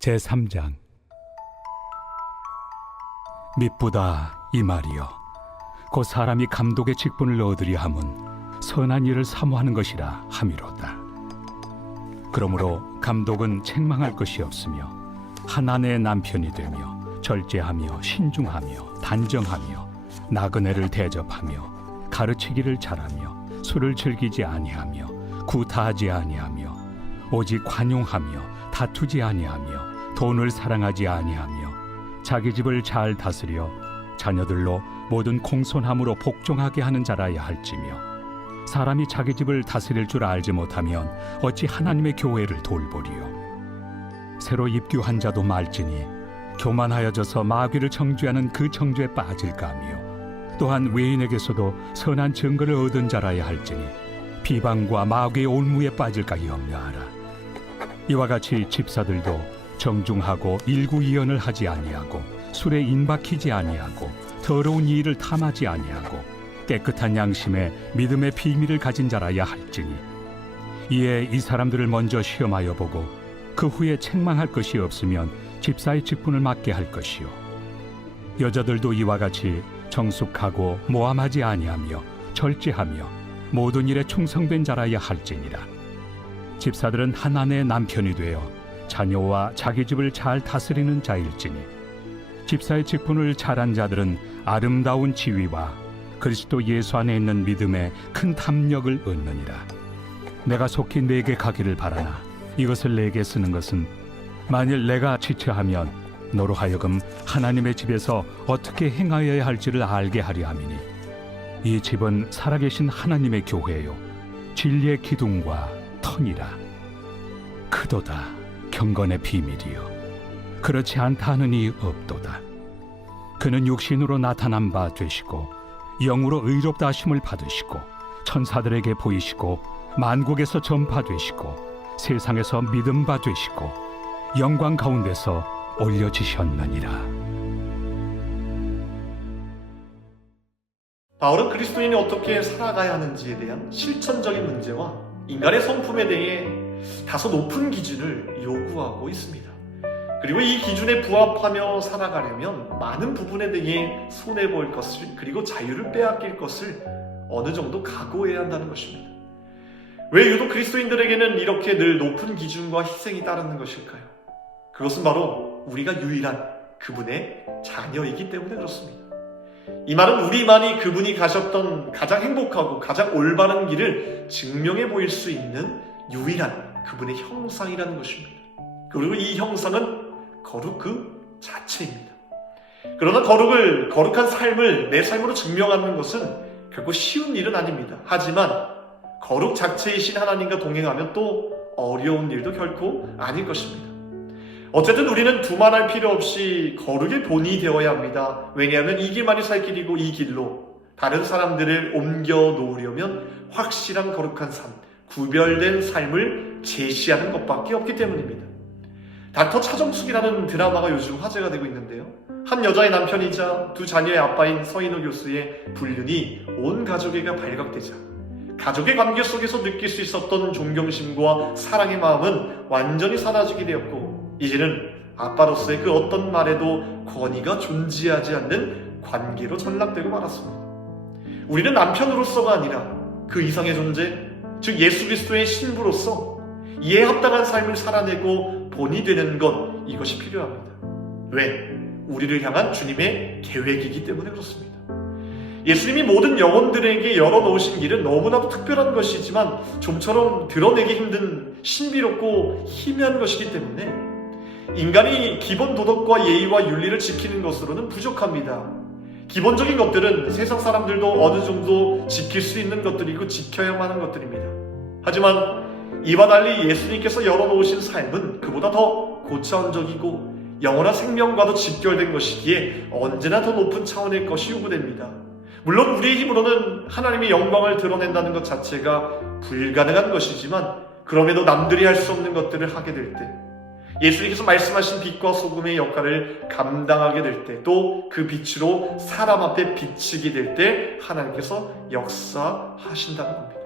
제3장. 미쁘다 이 말이여, 곧 사람이 감독의 직분을 얻으려 함은 선한 일을 사모하는 것이라 함이로다. 그러므로 감독은 책망할 것이 없으며 한 아내의 남편이 되며 절제하며 신중하며 단정하며 나그네를 대접하며 가르치기를 잘하며 술을 즐기지 아니하며 구타하지 아니하며 오직 관용하며 다투지 아니하며 돈을 사랑하지 아니하며 자기 집을 잘 다스려 자녀들로 모든 공손함으로 복종하게 하는 자라야 할지며, 사람이 자기 집을 다스릴 줄 알지 못하면 어찌 하나님의 교회를 돌보리요. 새로 입교한 자도 말지니 교만하여져서 마귀를 정죄하는 그 정죄에 빠질까 하며, 또한 외인에게서도 선한 증거를 얻은 자라야 할지니 비방과 마귀의 올무에 빠질까 염려하라. 이와 같이 집사들도 정중하고 일구이연을 하지 아니하고 술에 인박히지 아니하고 더러운 이의를 탐하지 아니하고 깨끗한 양심에 믿음의 비밀을 가진 자라야 할지니, 이에 이 사람들을 먼저 시험하여 보고 그 후에 책망할 것이 없으면 집사의 직분을 맡게 할 것이요, 여자들도 이와 같이 정숙하고 모함하지 아니하며 절제하며 모든 일에 충성된 자라야 할지니라. 집사들은 한 아내의 남편이 되어 자녀와 자기 집을 잘 다스리는 자일지니, 집사의 직분을 잘한 자들은 아름다운 지위와 그리스도 예수 안에 있는 믿음에 큰 탐욕을 얻느니라. 내가 속히 내게 가기를 바라나 이것을 내게 쓰는 것은, 만일 내가 지체하면 너로 하여금 하나님의 집에서 어떻게 행하여야 할지를 알게 하려 함이니, 이 집은 살아계신 하나님의 교회요 진리의 기둥과 터니라. 크도다 경건의 비밀이요 그렇지 않다 하느니 없도다. 그는 육신으로 나타난 바 되시고 영으로 의롭다 하심을 받으시고 천사들에게 보이시고 만국에서 전파되시고 세상에서 믿음 바 되시고 영광 가운데서 올려지셨느니라. 바울은 그리스도인이 어떻게 살아가야 하는지에 대한 실천적인 문제와 인간의 성품에 대해 다소 높은 기준을 요구하고 있습니다. 그리고 이 기준에 부합하며 살아가려면 많은 부분에 대해 손해볼 것을, 그리고 자유를 빼앗길 것을 어느 정도 각오해야 한다는 것입니다. 왜 유독 그리스도인들에게는 이렇게 늘 높은 기준과 희생이 따르는 것일까요? 그것은 바로 우리가 유일한 그분의 자녀이기 때문에 그렇습니다. 이 말은 우리만이 그분이 가셨던 가장 행복하고 가장 올바른 길을 증명해 보일 수 있는 유일한 그분의 형상이라는 것입니다. 그리고 이 형상은 거룩 그 자체입니다. 그러나 거룩한 삶을 내 삶으로 증명하는 것은 결코 쉬운 일은 아닙니다. 하지만 거룩 자체이신 하나님과 동행하면 또 어려운 일도 결코 아닐 것입니다. 어쨌든 우리는 두말할 필요 없이 거룩의 본이 되어야 합니다. 왜냐하면 이 길만이 살 길이고, 이 길로 다른 사람들을 옮겨 놓으려면 확실한 거룩한 삶, 구별된 삶을 제시하는 것밖에 없기 때문입니다. 닥터 차정숙이라는 드라마가 요즘 화제가 되고 있는데요, 한 여자의 남편이자 두 자녀의 아빠인 서인호 교수의 불륜이 온 가족에게 발각되자 가족의 관계 속에서 느낄 수 있었던 존경심과 사랑의 마음은 완전히 사라지게 되었고, 이제는 아빠로서의 그 어떤 말에도 권위가 존재하지 않는 관계로 전락되고 말았습니다. 우리는 남편으로서가 아니라 그 이상의 존재, 즉 예수 그리스도의 신부로서 이에 합당한 삶을 살아내고 본이 되는 것, 이것이 필요합니다. 왜? 우리를 향한 주님의 계획이기 때문에 그렇습니다. 예수님이 모든 영혼들에게 열어놓으신 길은 너무나도 특별한 것이지만 좀처럼 드러내기 힘든 신비롭고 희미한 것이기 때문에 인간이 기본 도덕과 예의와 윤리를 지키는 것으로는 부족합니다. 기본적인 것들은 세상 사람들도 어느 정도 지킬 수 있는 것들이고 지켜야만 하는 것들입니다. 하지만 이와 달리 예수님께서 열어놓으신 삶은 그보다 더 고차원적이고 영원한 생명과도 직결된 것이기에 언제나 더 높은 차원의 것이 요구됩니다. 물론 우리의 힘으로는 하나님의 영광을 드러낸다는 것 자체가 불가능한 것이지만, 그럼에도 남들이 할 수 없는 것들을 하게 될 때, 예수님께서 말씀하신 빛과 소금의 역할을 감당하게 될 때, 또 그 빛으로 사람 앞에 비치게 될 때 하나님께서 역사하신다는 겁니다.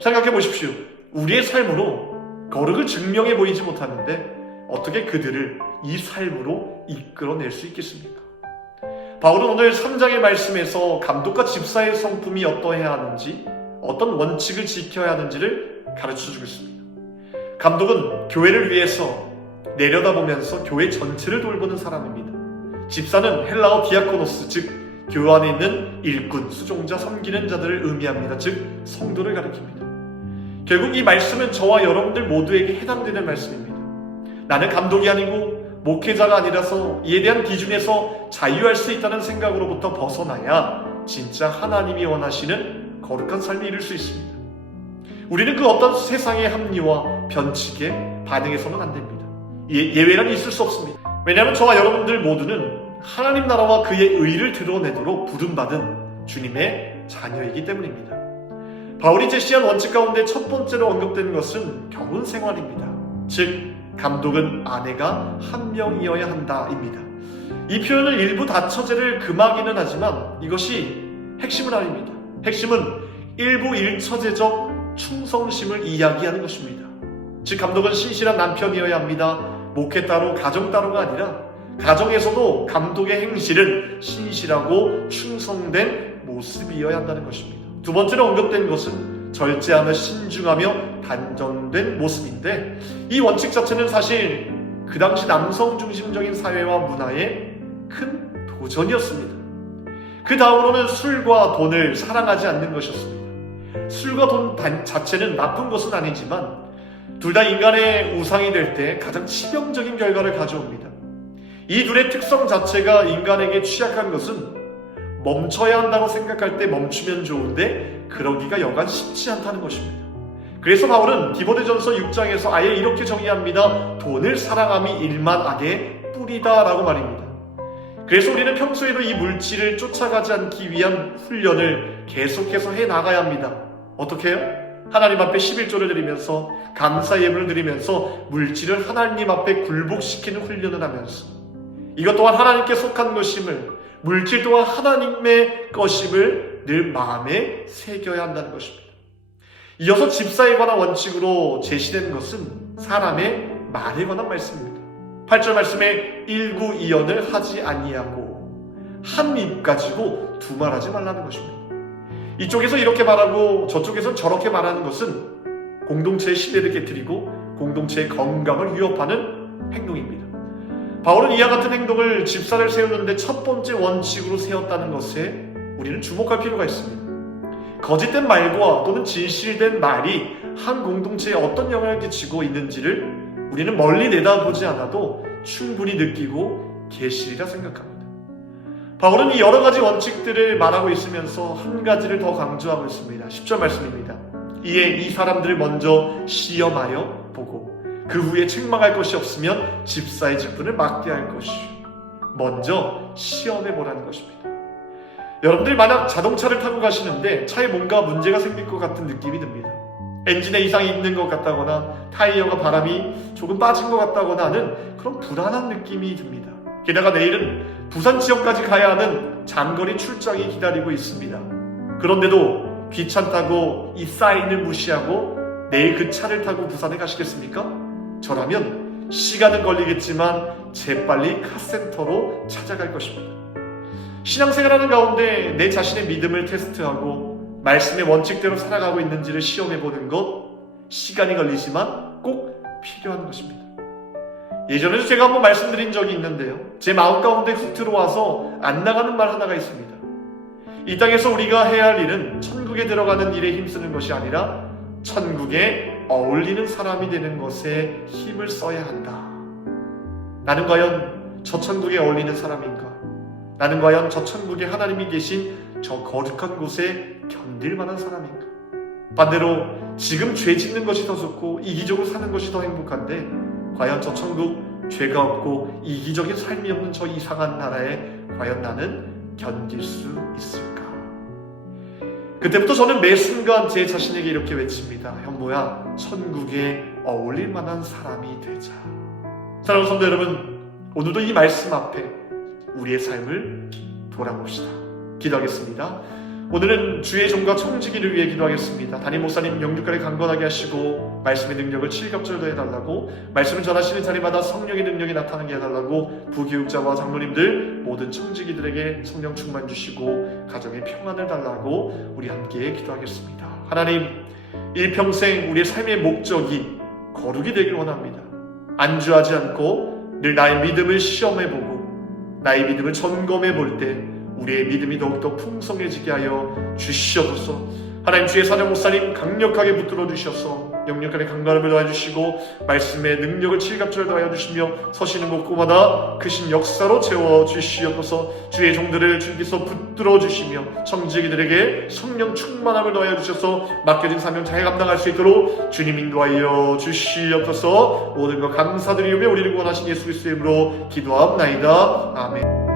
생각해 보십시오. 우리의 삶으로 거룩을 증명해 보이지 못하는데 어떻게 그들을 이 삶으로 이끌어낼 수 있겠습니까? 바울은 오늘 3장의 말씀에서 감독과 집사의 성품이 어떠해야 하는지, 어떤 원칙을 지켜야 하는지를 가르쳐주고 있습니다. 감독은 교회를 위해서 내려다보면서 교회 전체를 돌보는 사람입니다. 집사는 헬라어 디아코노스, 즉 교회 안에 있는 일꾼, 수종자, 섬기는 자들을 의미합니다. 즉 성도를 가리킵니다. 결국 이 말씀은 저와 여러분들 모두에게 해당되는 말씀입니다. 나는 감독이 아니고 목회자가 아니라서 이에 대한 기준에서 자유할 수 있다는 생각으로부터 벗어나야 진짜 하나님이 원하시는 거룩한 삶을 이룰 수 있습니다. 우리는 그 어떤 세상의 합리와 변칙에 반응해서는 안 됩니다. 예외란 있을 수 없습니다. 왜냐하면 저와 여러분들 모두는 하나님 나라와 그의 의를 드러내도록 부름받은 주님의 자녀이기 때문입니다. 바울이 제시한 원칙 가운데 첫 번째로 언급되는 것은 결혼 생활입니다. 즉 감독은 아내가 한 명이어야 한다입니다. 이 표현을 일부 다처제를 금하기는 하지만 이것이 핵심은 아닙니다. 핵심은 일부 일처제적 충성심을 이야기하는 것입니다. 즉 감독은 신실한 남편이어야 합니다. 목회 따로 가정 따로가 아니라 가정에서도 감독의 행실은 신실하고 충성된 모습이어야 한다는 것입니다. 두 번째로 언급된 것은 절제하며 신중하며 단정된 모습인데, 이 원칙 자체는 사실 그 당시 남성 중심적인 사회와 문화의 큰 도전이었습니다. 그 다음으로는 술과 돈을 사랑하지 않는 것이었습니다. 술과 돈 자체는 나쁜 것은 아니지만 둘 다 인간의 우상이 될 때 가장 치명적인 결과를 가져옵니다. 이 둘의 특성 자체가 인간에게 취약한 것은 멈춰야 한다고 생각할 때 멈추면 좋은데 그러기가 여간 쉽지 않다는 것입니다. 그래서 바울은 디모데전서 6장에서 아예 이렇게 정의합니다. 돈을 사랑함이 일만 악의 뿌리다 라고 말입니다. 그래서 우리는 평소에도 이 물질을 쫓아가지 않기 위한 훈련을 계속해서 해나가야 합니다. 어떻게 해요? 하나님 앞에 11조를 드리면서 감사 예물을 드리면서 물질을 하나님 앞에 굴복시키는 훈련을 하면서 이것 또한 하나님께 속한 것임을, 물질 또한 하나님의 것임을 늘 마음에 새겨야 한다는 것입니다. 이어서 집사에 관한 원칙으로 제시된 것은 사람의 말에 관한 말씀입니다. 8절 말씀에 일구이연을 하지 아니하고 한 입 가지고 두말하지 말라는 것입니다. 이쪽에서 이렇게 말하고 저쪽에서 저렇게 말하는 것은 공동체의 신뢰를 깨트리고 공동체의 건강을 위협하는 행동입니다. 바울은 이와 같은 행동을 집사를 세우는데 첫 번째 원칙으로 세웠다는 것에 우리는 주목할 필요가 있습니다. 거짓된 말과 또는 진실된 말이 한 공동체에 어떤 영향을 끼치고 있는지를 우리는 멀리 내다보지 않아도 충분히 느끼고 계시리라 생각합니다. 바울은 이 여러 가지 원칙들을 말하고 있으면서 한 가지를 더 강조하고 있습니다. 10절 말씀입니다. 이에 이 사람들을 먼저 시험하여 보고 그 후에 책망할 것이 없으면 집사의 직분을 맡게 할 것이요. 먼저 시험해 보라는 것입니다. 여러분들 만약 자동차를 타고 가시는데 차에 뭔가 문제가 생길 것 같은 느낌이 듭니다. 엔진에 이상이 있는 것 같다거나 타이어가 바람이 조금 빠진 것 같다거나 하는 그런 불안한 느낌이 듭니다. 게다가 내일은 부산 지역까지 가야 하는 장거리 출장이 기다리고 있습니다. 그런데도 귀찮다고 이 사인을 무시하고 내일 그 차를 타고 부산에 가시겠습니까? 저라면 시간은 걸리겠지만 재빨리 카센터로 찾아갈 것입니다. 신앙생활하는 가운데 내 자신의 믿음을 테스트하고 말씀의 원칙대로 살아가고 있는지를 시험해보는 것, 시간이 걸리지만 꼭 필요한 것입니다. 예전에도 제가 한번 말씀드린 적이 있는데요, 제 마음 가운데 훅 들어와서 안 나가는 말 하나가 있습니다. 이 땅에서 우리가 해야 할 일은 천국에 들어가는 일에 힘쓰는 것이 아니라 천국에 어울리는 사람이 되는 것에 힘을 써야 한다. 나는 과연 저 천국에 어울리는 사람인가? 나는 과연 저 천국에 하나님이 계신 저 거룩한 곳에 견딜 만한 사람인가? 반대로 지금 죄 짓는 것이 더 좋고 이기적으로 사는 것이 더 행복한데 과연 저 천국 죄가 없고 이기적인 삶이 없는 저 이상한 나라에 과연 나는 견딜 수 있을까? 그때부터 저는 매 순간 제 자신에게 이렇게 외칩니다. 현모야, 천국에 어울릴 만한 사람이 되자. 사랑하는 성도 여러분, 오늘도 이 말씀 앞에 우리의 삶을 돌아봅시다. 기도하겠습니다. 오늘은 주의 종과 청지기를 위해 기도하겠습니다. 담임 목사님 영육간에 강건하게 하시고 말씀의 능력을 칠갑절도 해달라고, 말씀을 전하시는 자리마다 성령의 능력이 나타나게 해달라고, 부교육자와 장로님들 모든 청지기들에게 성령 충만 주시고 가정의 평안을 달라고 우리 함께 기도하겠습니다. 하나님, 일평생 우리의 삶의 목적이 거룩이 되길 원합니다. 안주하지 않고 늘 나의 믿음을 시험해보고 나의 믿음을 점검해볼 때 우리의 믿음이 더욱더 풍성해지게 하여 주시옵소서. 하나님, 주의 사장 목사님 강력하게 붙들어 주셔서 영육간의 강건함을 더해주시고 말씀의 능력을 칠갑절 더하여 주시며 서시는 곳곳마다 크신 역사로 채워 주시옵소서. 주의 종들을 주께서 붙들어 주시며 청지기들에게 성령 충만함을 더하여 주셔서 맡겨진 사명 잘 감당할 수 있도록 주님 인도하여 주시옵소서. 모든 것 감사드리며 우리를 구원하신 예수 그리스도의 이름으로 기도하옵나이다. 아멘.